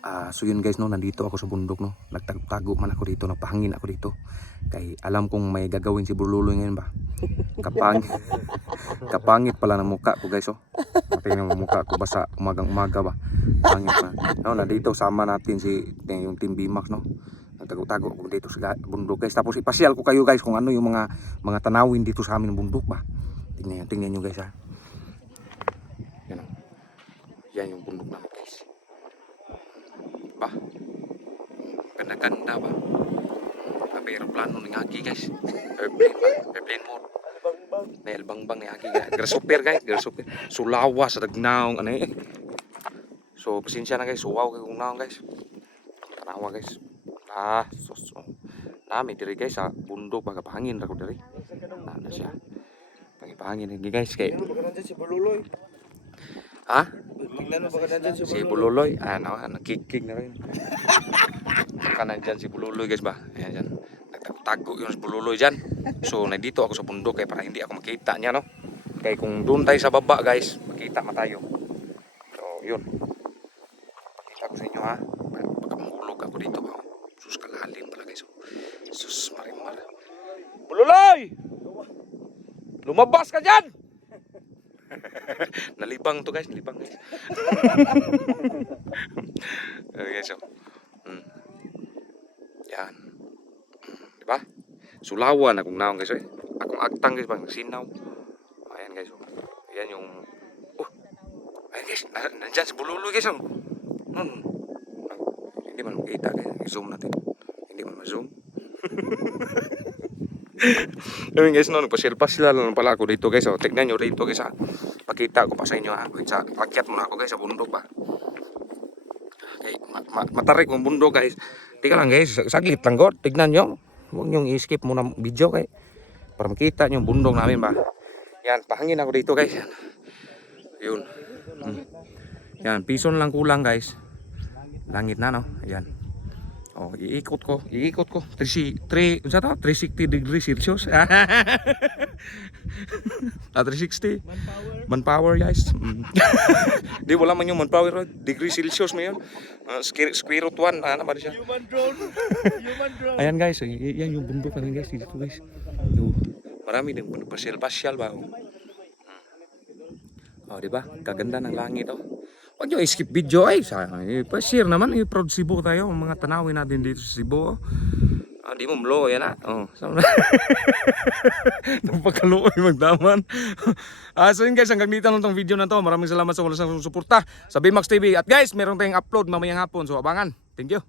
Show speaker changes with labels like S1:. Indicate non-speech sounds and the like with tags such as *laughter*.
S1: Ah, so yun guys no, nandito ako sa bundok no. Nagtago man ako dito, nagpahangin ako dito. Kay alam kong may gagawin si Brululoy ngayon ba. Kapangit. *laughs* kapangit pala ng mukha ko guys oh. Tingnan mo mukha ko basa umagang umaga ba. Pangit na. No, nandito sama natin si yung Team Bimax no. Nagtago-tago ako dito sa bundok guys. Tapos ipasyal ko kayo guys kung ano yung mga mga tanawin dito sa amin ng bundok ba. Tingnan, tingnan nyo guys ha. Yan oh. Yan yung bundok namin guys. Ba? Ganda-ganda ba? May aeroplano ng Agi guys. Airplane ba? Airplane mode. May albang-bang ni Agi guys. Grasshopper guys. Grasshopper. Sulawa sa dagnaong ano eh. So, pasensya na guys. Suwaw kayo kung naong guys. Tanawa guys. Ah, sus. Oh. Nami diri guys sa bundok baga pahangin ra ko diri. Na na siya. Pangipahangin lagi guys kay.
S2: Tingnan mo baka nandyan si Bululoy. Si Bululoy.
S1: Bululoy, ano, nakikig na rin. Baka nandyan si Bululoy guys ba? Ayan dyan. Nagtago yung si Bululoy dyan. So, nandito ako sa bundok kaya para hindi ako makita niya, no? Kaya kung doon tayo sa baba guys, makita ma tayo. So, yun. Pakita ko sa inyo ha. Baka mahulog ako dito. Oh. Sus, kalalim pala guys. oh. Sus, marimar. Bululoy! Lumabas ka dyan! *laughs* nalibang to guys, nalibang guys. *laughs* okay, so. Mm. Yan. Mm, di ba? Sulawan akong naong guys eh. Akong agtang guys bang sinaw. Ayan guys. Oh. Yan yung Oh. Ayan guys, na, nandyan si Bululoy guys. Oh. Hmm. Hindi man makita guys. I-zoom natin. Hindi man ma-zoom. *laughs* Ayun guys, no, nagpasyal-pasyal lang pala ako dito guys. Oh. Tignan nyo rito guys ha. Pakita ko pa sa inyo ha. Sa, akyat muna ako guys sa bundok ba. Okay, ma ma matarik yung bundok guys. Tika lang guys, saglit lang god. Tignan nyo. Huwag nyo i-skip muna ang video kay para makita nyo yung bundok namin ba. Yan, pahangin ako dito guys. Yan. Yun. Hmm. Yan, pison lang kulang guys. Langit na no. Yan. Oh, iikot ko, iikot ko. 3 3 unsa to? 360 degrees Celsius. *laughs* ah, 360.
S2: Manpower.
S1: Manpower guys. Mm. *laughs* Di wala man yung manpower. Degree Celsius mo yun. Uh, square, square root 1. Ano ba siya?
S2: Human drone. Human drone.
S1: Ayan guys. y- y- yan yung bundok namin guys. Dito guys. Oh, marami din pasyal-pasyal ba? Oh. Oh, di ba? Kaganda ng langit oh. Huwag nyo i-skip video ay. Eh, pa-share naman. Eh, proud Cebu tayo. Ang mga tanawin natin dito sa Cebu. Oh. Ah, di mo mlo yan ah. Oh, sama *laughs* na. Magdaman. ah, so yun guys, hanggang dito lang tong video na to. Maraming salamat sa walang suporta sa BMAX TV. At guys, meron tayong upload mamayang hapon. So abangan. Thank you.